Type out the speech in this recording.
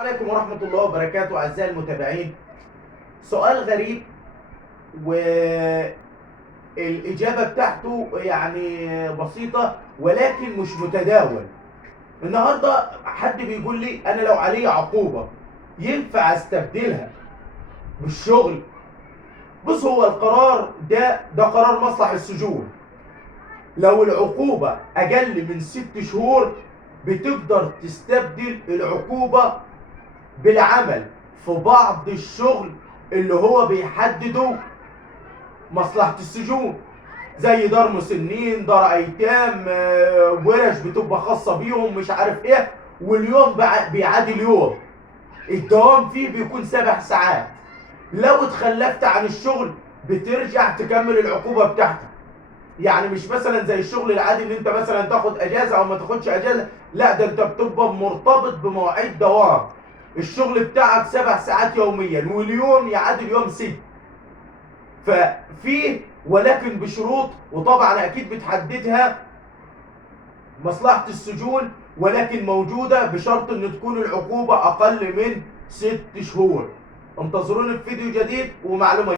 عليكم ورحمة الله وبركاته أعزائي المتابعين. سؤال غريب والإجابة بتاعته يعني بسيطة ولكن مش متداول. النهاردة حد بيقول لي أنا لو علي عقوبة ينفع استبدلها بالشغل؟ بص، هو القرار ده قرار مصلحة السجون. لو العقوبة أقل من 6 شهور بتقدر تستبدل العقوبة بالعمل في بعض الشغل اللي هو بيحدده مصلحة السجون، زي دار مسنين، دار ايتام، ورش بتبقى خاصة بيهم، مش عارف ايه. واليوم بيعادي اليوم، الدوام فيه بيكون 7 ساعات. لو اتخلفت عن الشغل بترجع تكمل العقوبة بتاعتك. يعني مش مثلا زي الشغل العادي ان انت مثلا تاخد اجازة او ما تاخدش اجازة، لا، ده انت بتبقى مرتبط بمواعيد دوام. الشغل بتاعك 7 ساعات يوميا واليوم يعادل يوم 6. ففيه ولكن بشروط، وطبعا اكيد بتحددها مصلحة السجون، ولكن موجودة بشرط ان تكون العقوبة اقل من 6 شهور. انتظرونا في فيديو جديد ومعلومة